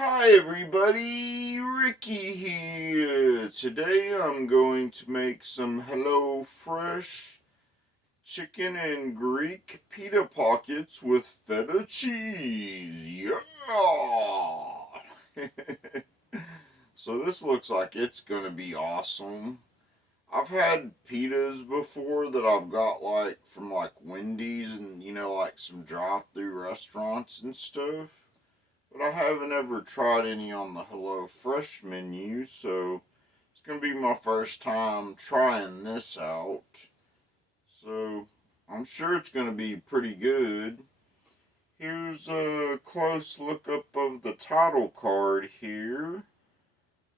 Hi everybody, Ricky here. Today I'm going to make some Hello Fresh chicken and Greek pita pockets with feta cheese. Yeah! So this looks like it's gonna be awesome. I've had pitas before that I've got from Wendy's and like some drive-through restaurants and stuff. But I haven't ever tried any on the Hello Fresh menu, so it's going to be my first time trying this out. So I'm sure it's going to be pretty good. Here's a close look up of the title card here.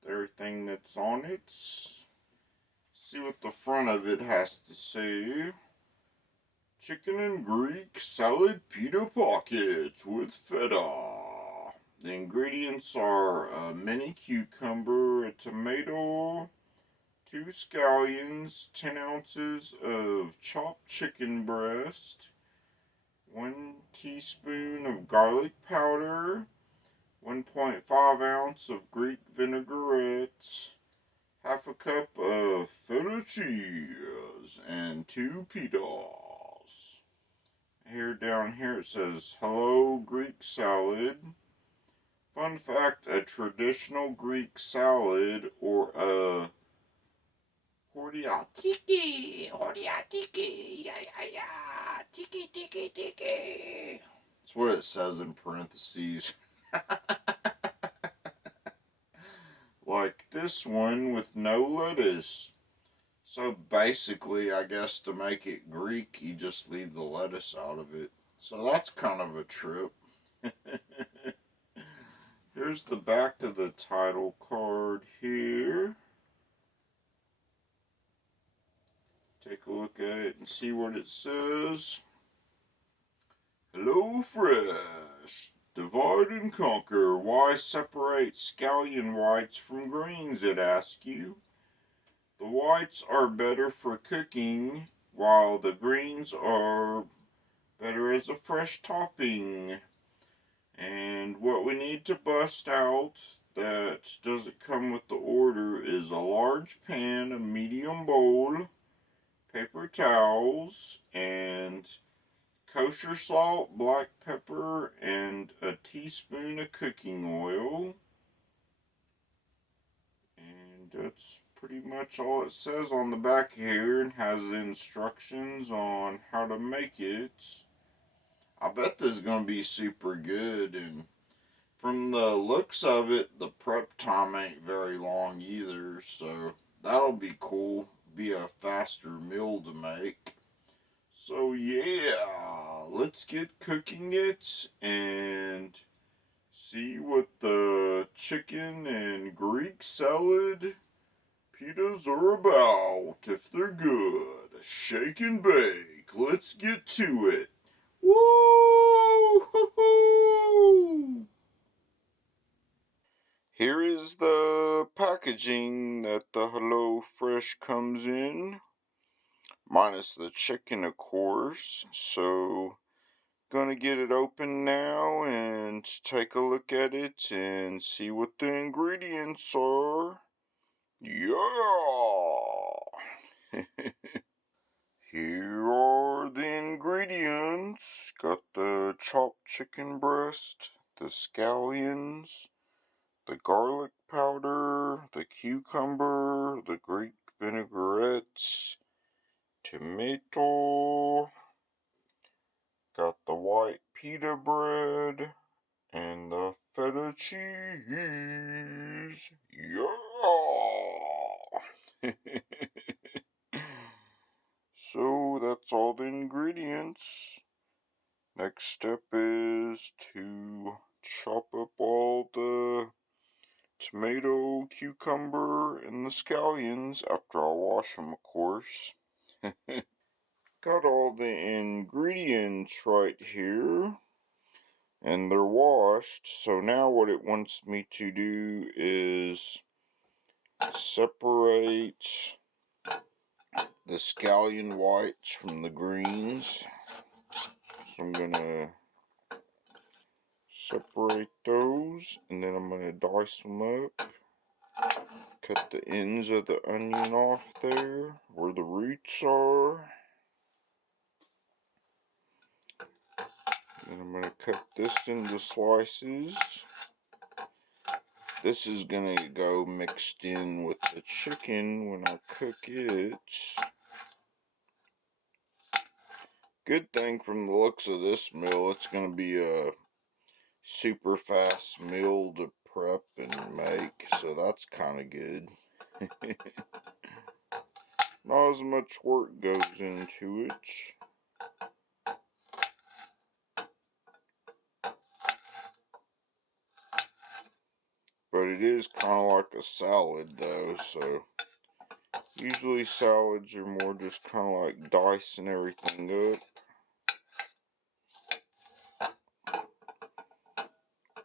Everything that's on it. See what the front of it has to say. Chicken and Greek salad pita pockets with feta. The ingredients are a mini cucumber, a tomato, 2 scallions, 10 ounces of chopped chicken breast, 1 teaspoon of garlic powder, 1.5 ounce of Greek vinaigrette, half a cup of feta cheese, and 2 pitas. Down here it says, Hello Greek salad. Fun fact, a traditional Greek salad or a hordiatiki, yeah, yeah, yeah, tiki. That's what it says in parentheses. Like this one with no lettuce. So basically, I guess to make it Greek, you just leave the lettuce out of it. So that's kind of a trip. Here's the back of the title card here. Take a look at it and see what it says. Hello Fresh. Divide and conquer. Why separate scallion whites from greens, it asks you. The whites are better for cooking, while the greens are better as a fresh topping. And what we need to bust out that doesn't come with the order is a large pan, a medium bowl, paper towels, and kosher salt, black pepper, and a teaspoon of cooking oil. And that's pretty much all it says on the back here, and has instructions on how to make it. I bet this is going to be super good, and from the looks of it, the prep time ain't very long either, so that'll be cool. Be a faster meal to make. So yeah, let's get cooking it and see what the chicken and Greek salad pitas are about. If they're good, shake and bake. Let's get to it. Woo! Here is the packaging that the Hello Fresh comes in, minus the chicken, of course. So, gonna get it open now and take a look at it and see what the ingredients are. Yeah! Here are the ingredients. Got the chopped chicken breast, the scallions, the garlic powder, the cucumber, the Greek vinaigrette, tomato, got the white pita bread, and the feta cheese. Yeah! So that's all the ingredients. Next step is to chop up all the tomato, cucumber, and the scallions after I wash them, of course. Got all the ingredients right here, and they're washed. So now what it wants me to do is separate the scallion whites from the greens. So I'm gonna Separate those, and then I'm going to dice them up. Cut the ends of the onion off there, where the roots are. And I'm going to cut this into slices. This is going to go mixed in with the chicken when I cook it. Good thing from the looks of this meal, it's going to be a super fast meal to prep and make, so that's kind of good. Not as much work goes into it. But it is kind of like a salad though, so usually salads are more just kind of like dicing everything up.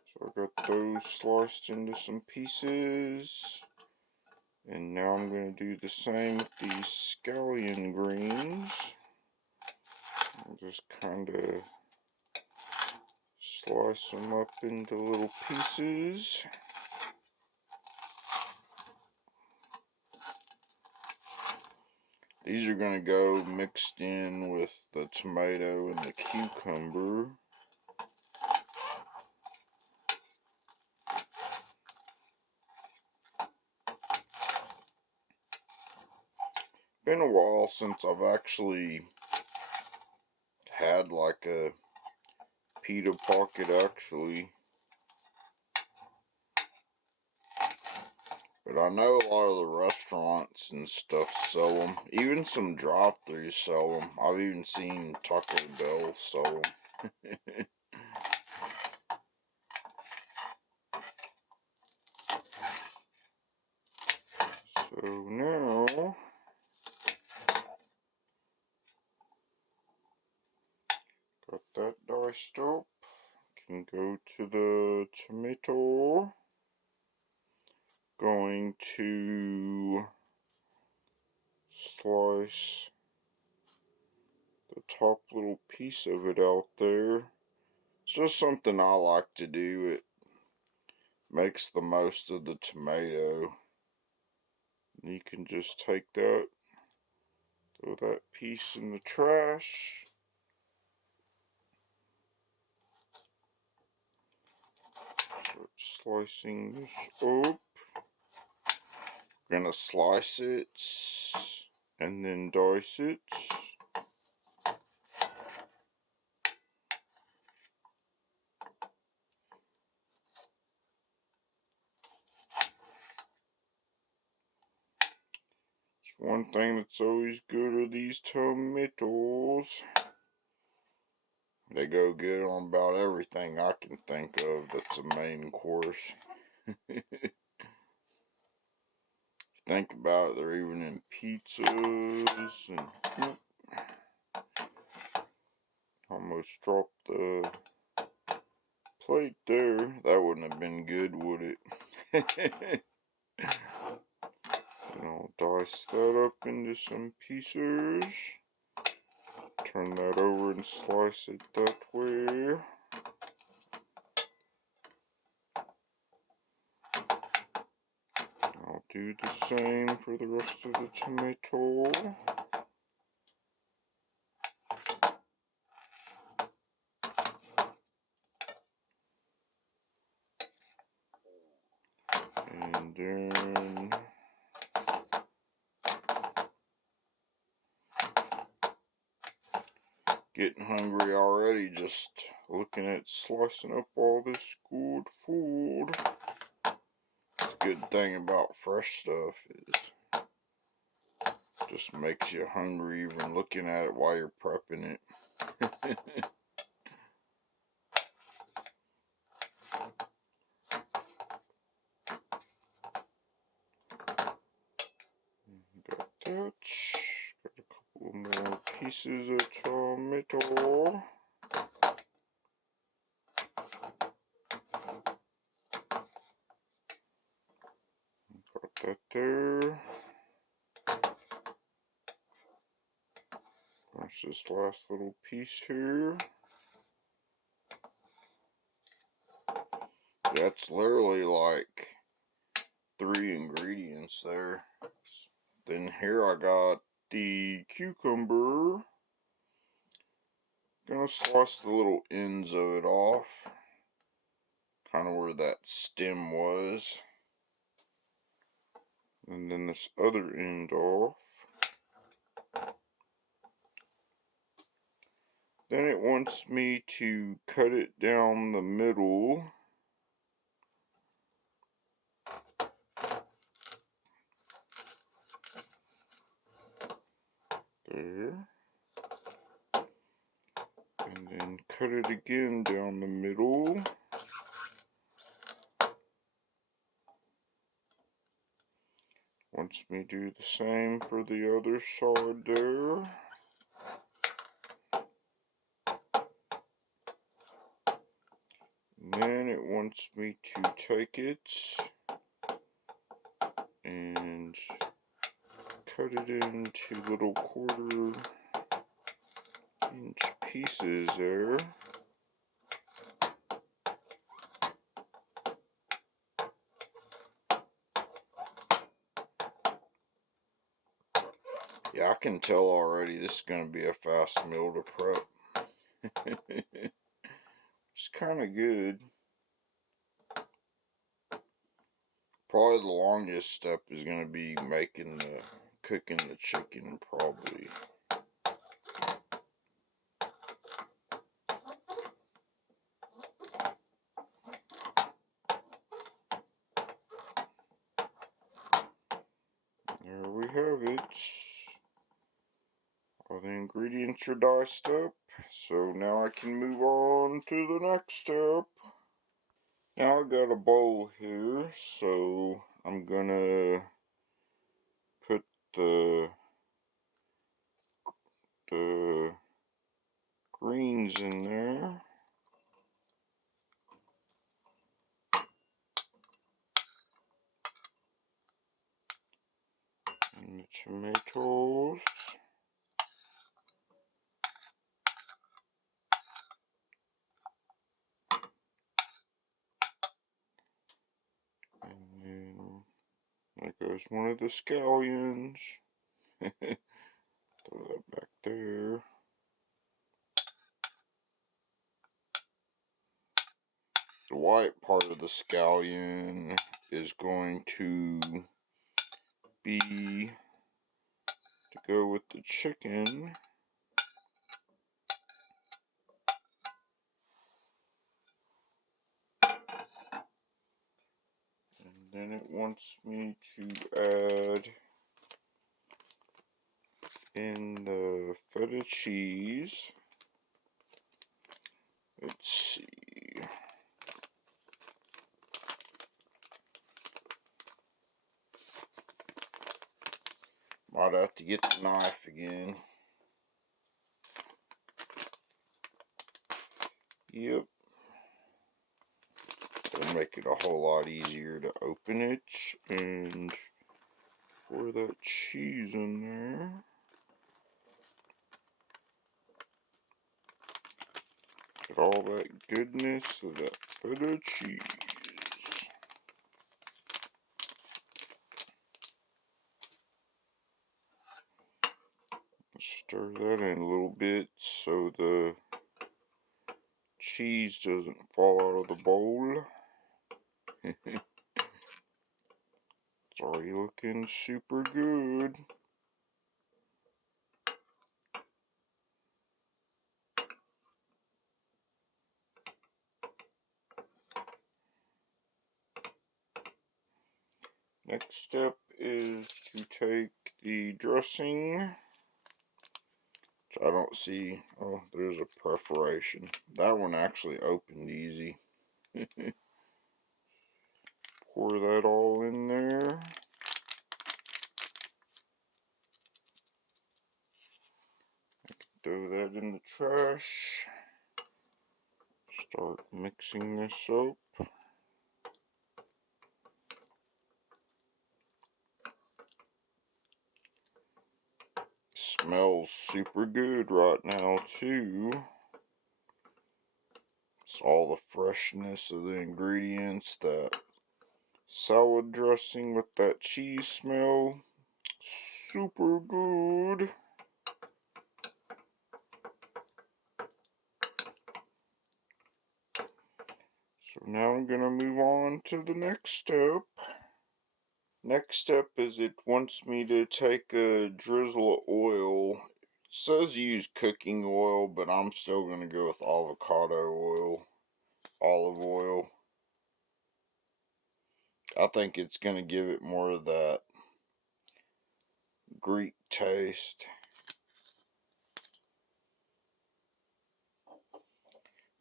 So I got those sliced into some pieces. And now I'm going to do the same with these scallion greens. I'll just kind of slice them up into little pieces. These are going to go mixed in with the tomato and the cucumber. Been a while since I've actually had like a pita pocket actually. But I know a lot of the restaurants and stuff sell them. Even some drive-thrus sell them. I've even seen Taco Bell sell them. So now, got that diced up. Can go to the tomato. Going to slice the top little piece of it out there. It's just something I like to do. It makes the most of the tomato. And you can just take that, throw that piece in the trash. Start slicing this up. Gonna slice it and then dice it. One thing that's always good are these tomatoes. They go good on about everything I can think of that's a main course. Think about it, they're even in pizzas and almost dropped the plate there. That wouldn't have been good, would it? And I'll dice that up into some pieces. Turn that over and slice it that way. I'll do the same for the rest of the tomato. And then getting hungry already just looking at slicing up all this good food. The good thing about fresh stuff is just makes you hungry even looking at it while you're prepping it. Got that. Got a couple more pieces of tomato. Got that there. There's this last little piece here. That's literally like 3 ingredients there. Then here I got the cucumber. Gonna slice the little ends of it off. Kind of where that stem was. And then this other end off. Then it wants me to cut it down the middle. There. And then cut it again down the middle. Wants me to do the same for the other side there. And then it wants me to take it and cut it into little 1/4-inch pieces there. Yeah, I can tell already this is going to be a fast meal to prep. It's kind of good. Probably the longest step is going to be cooking the chicken, probably. There we have it. All the ingredients are diced up, so now I can move on to the next step. Now I got a bowl here, so I'm gonna put the greens in there. And the tomatoes. And then there goes one of the scallions. Throw that back there. The white part of the scallion is going to be to go with the chicken. And then it wants me to add in the feta cheese. Let's see. Might have to get the knife again. Yep. That'll make it a whole lot easier to open it and pour that cheese in there. Get all that goodness of that feta cheese. Stir that in a little bit so the cheese doesn't fall out of the bowl. It's already looking super good. Next step is to take the dressing, which I don't see. Oh, there's a perforation. That one actually opened easy. Pour that all in there. Throw that in the trash. Start mixing this up. Smells super good right now too. It's all the freshness of the ingredients, that salad dressing with that cheese smell. Super good. So now I'm going to move on to the next step. Next step is it wants me to take a drizzle of oil. It says use cooking oil, but I'm still going to go with avocado oil, olive oil. I think it's going to give it more of that Greek taste.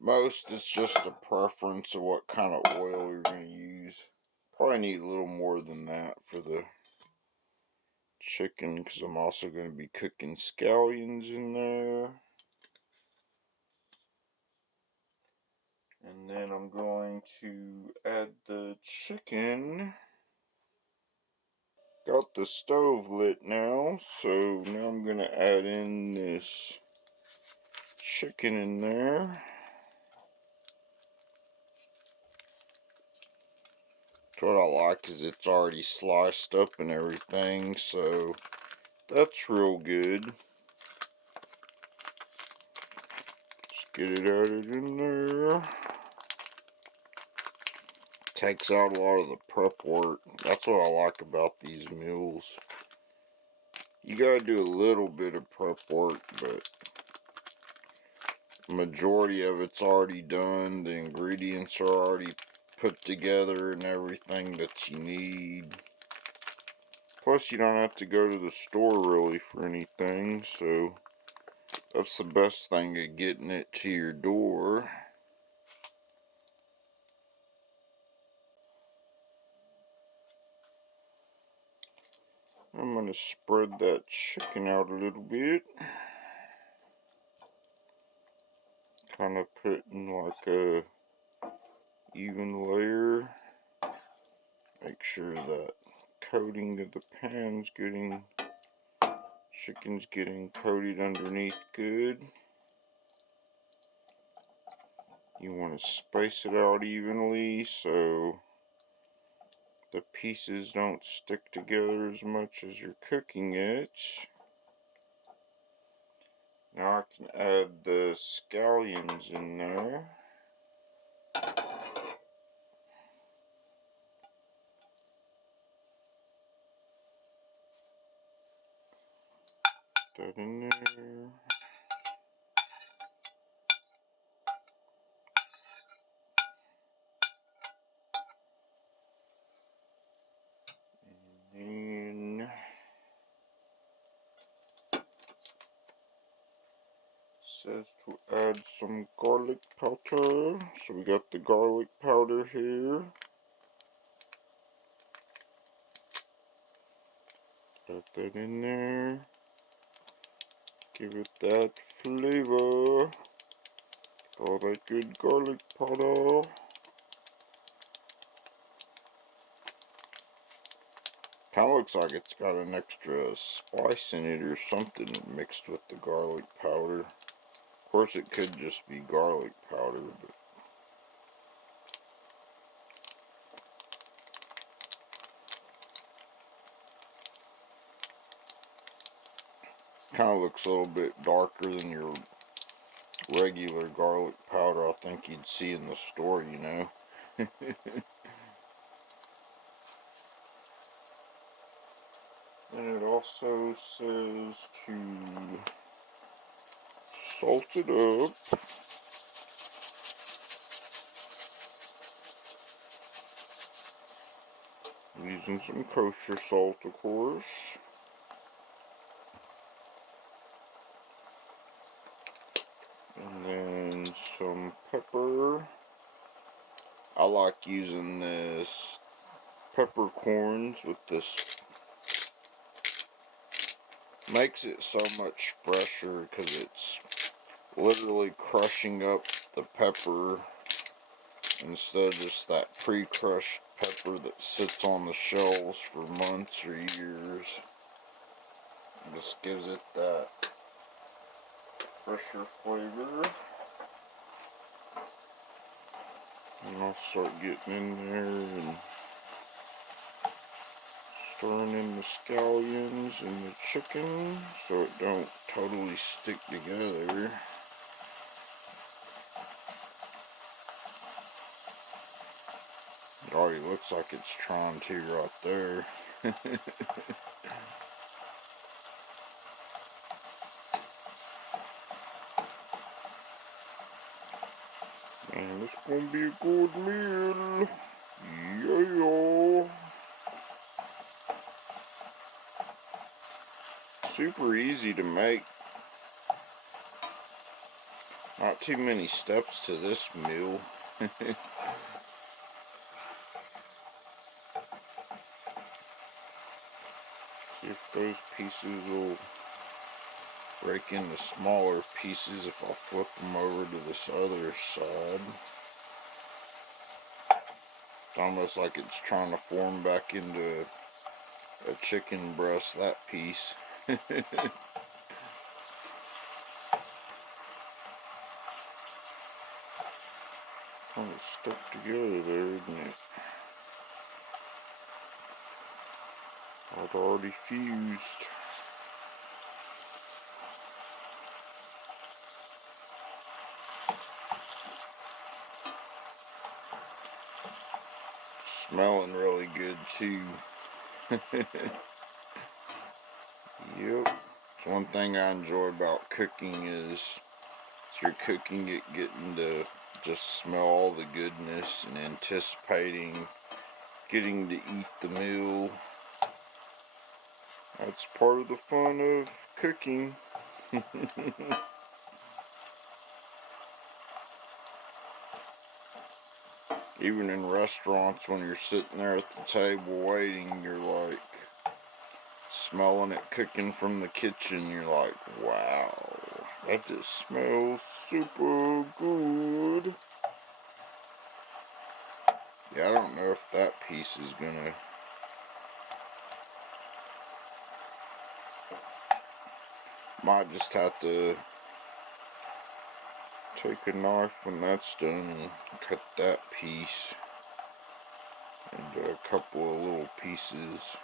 Most, it's just a preference of what kind of oil you're going to use. Probably need a little more than that for the chicken, because I'm also going to be cooking scallions in there. And then I'm going to add the chicken. Got the stove lit now, so now I'm going to add in this chicken in there. What I like is it's already sliced up and everything, so that's real good. Just get it added in there. Takes out a lot of the prep work. That's what I like about these meals. You gotta do a little bit of prep work, but the majority of it's already done. The ingredients are already put together and everything that you need. Plus, you don't have to go to the store really for anything, so that's the best thing of getting it to your door. I'm going to spread that chicken out a little bit. Kind of putting like a even layer. Make sure that coating of the pan's getting, chicken's getting coated underneath good. You want to space it out evenly so the pieces don't stick together as much as you're cooking it. Now I can add the scallions in there. Put that in there. And then says to add some garlic powder. So we got the garlic powder here. Add that in there. Give it that flavor. All that good garlic powder. Kind of looks like it's got an extra spice in it or something mixed with the garlic powder. Of course, it could just be garlic powder, but kind of looks a little bit darker than your regular garlic powder I think you'd see in the store, you know. And it also says to salt it up. Using some kosher salt, of course. And then some pepper. I like using this peppercorns with this. Makes it so much fresher because it's literally crushing up the pepper instead of just that pre-crushed pepper that sits on the shelves for months or years. It just gives it that fresher flavor. And I'll start getting in there and stirring in the scallions and the chicken so it don't totally stick together. It already looks like it's trying to right there. And it's gonna be a good meal. Yeah. Super easy to make. Not too many steps to this meal. See if those pieces will break into smaller pieces if I flip them over to this other side. It's almost like it's trying to form back into a chicken breast, that piece. Kind of stuck together there, isn't it? I'd already fused. Smelling really good too. Yep. It's one thing I enjoy about cooking is you're cooking it, getting to just smell all the goodness and anticipating getting to eat the meal. That's part of the fun of cooking. Even in restaurants, when you're sitting there at the table waiting, you're like smelling it cooking from the kitchen. You're like, wow, that just smells super good. Yeah, I don't know if that piece is gonna... Might just have to take a knife when that's done and cut that piece into a couple of little pieces.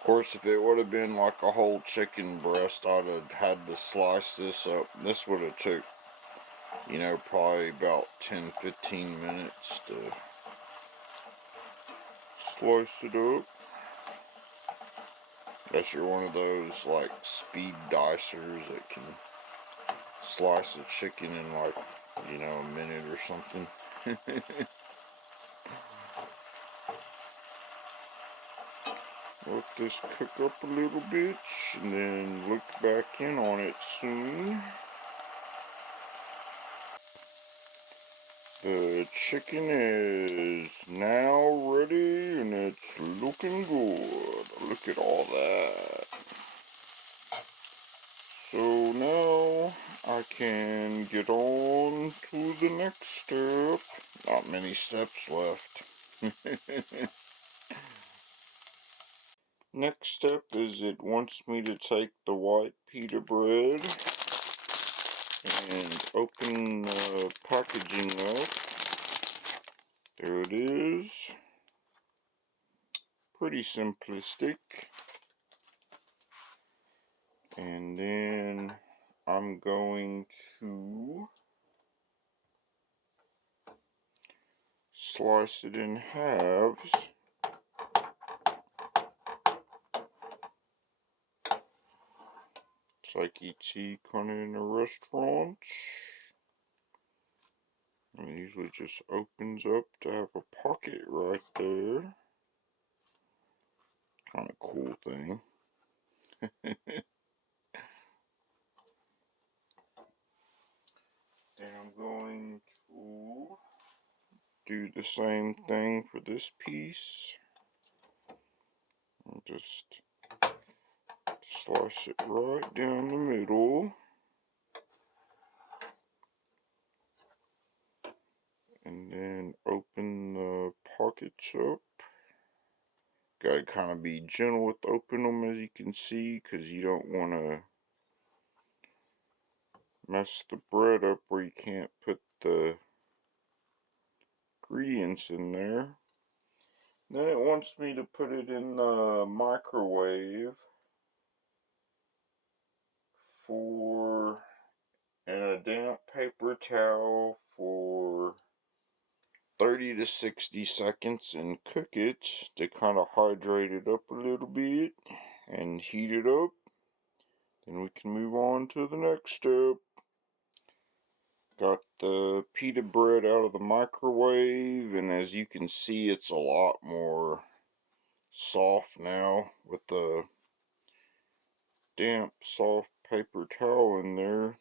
Of course, if it would have been like a whole chicken breast, I'd have had to slice this up. This would have took, you know, probably about 10-15 minutes to slice it up. Unless you're one of those like speed dicers that can slice a chicken in like, you know, a minute or something. Let this cook up a little bit and then look back in on it soon. The chicken is now ready and it's looking good. Look at all that. So now I can get on to the next step. Not many steps left. Next step is it wants me to take the white pita bread and open the packaging up. There it is. Pretty simplistic. And then I'm going to slice it in halves. It's like you'd see kind of in a restaurant. And it usually just opens up to have a pocket right there. Kind of cool thing. Then I'm going to do the same thing for this piece. I'll just slice it right down the middle. And then open the pockets up. Gotta kind of be gentle with opening them, as you can see, because you don't want to mess the bread up where you can't put the ingredients in there. Then it wants me to put it in the microwave for in a damp paper towel for 30 to 60 seconds and cook it to kind of hydrate it up a little bit and heat it up. Then we can move on to the next step. Got the pita bread out of the microwave, and as you can see, it's a lot more soft now with the damp, soft paper towel in there.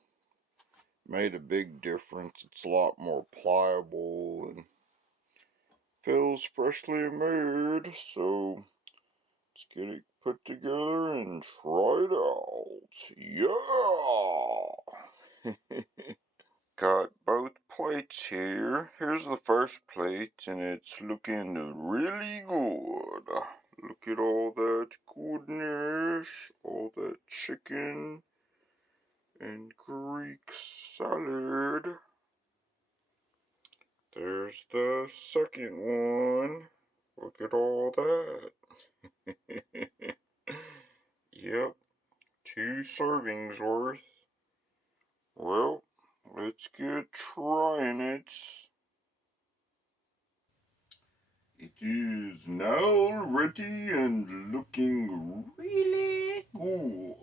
Made a big difference. It's a lot more pliable and feels freshly made. So let's get it put together and try it out. Yeah! Got both plates here. Here's the first plate, and it's looking really good. Look at all that goodness, all that chicken and Greek salad. There's the second one. Look at all that. Yep, 2 servings worth. Well, let's get trying it. It is now ready and looking really good.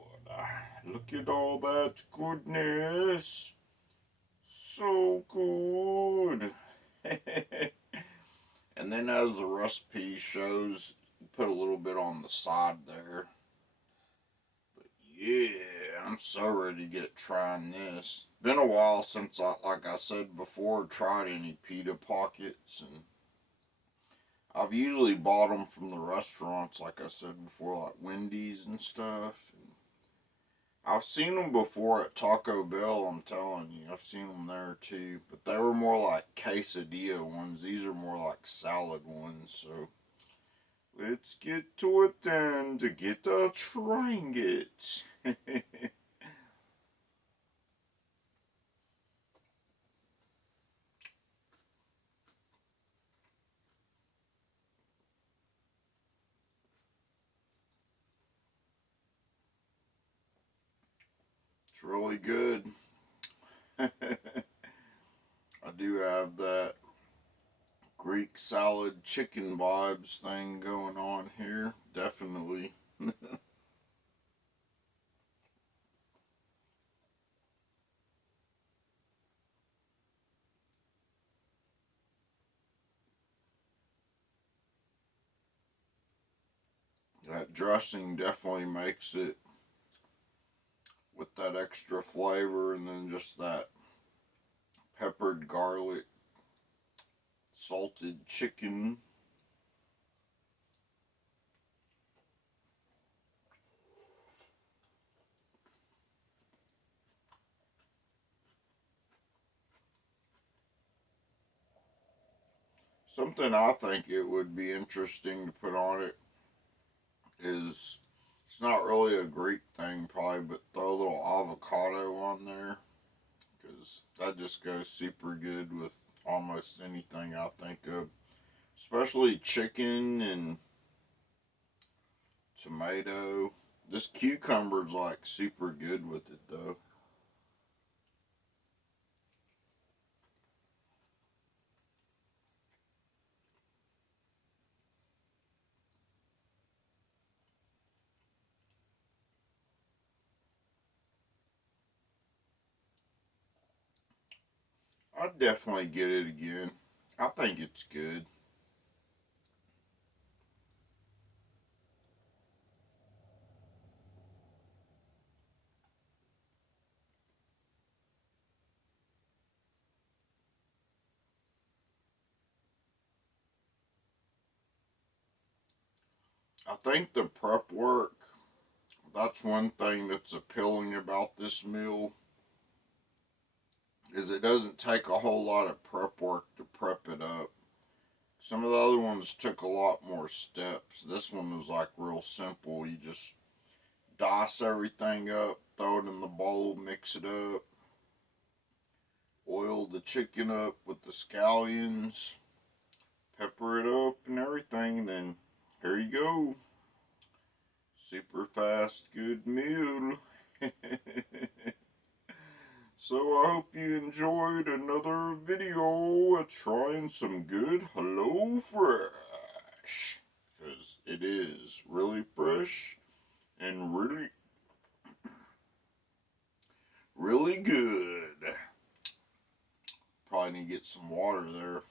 Look at all that goodness. So good. And then as the recipe shows, you put a little bit on the side there. But yeah, I'm so ready to get trying this. Been a while since like I said before, tried any pita pockets, and I've usually bought them from the restaurants, like I said before, like Wendy's and stuff. And I've seen them before at Taco Bell, I'm telling you. I've seen them there too. But they were more like quesadilla ones. These are more like salad ones. So let's get to it then to get trying it. It's really good. I do have that Greek salad chicken vibes thing going on here. Definitely. That dressing definitely makes it with that extra flavor, and then just that peppered garlic, salted chicken. Something I think it would be interesting to put on it is, it's not really a Greek thing probably, but throw a little avocado on there, because that just goes super good with almost anything I think of, especially chicken and tomato. This cucumber's like super good with it though. I'd definitely get it again. I think it's good. I think the prep work, that's one thing that's appealing about this meal, is it doesn't take a whole lot of prep work to prep it up. Some of the other ones took a lot more steps. This one was like real simple. You just dice everything up, throw it in the bowl, mix it up, oil the chicken up with the scallions, pepper it up and everything, then here you go. Super fast, good meal. So I hope you enjoyed another video of trying some good Hello Fresh. Because it is really fresh and really good. Probably need to get some water there.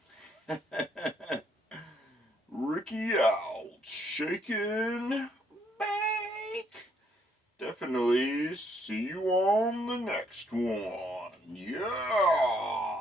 Rickey out. Shaking. Bake. Definitely see you on the next one. Yeah.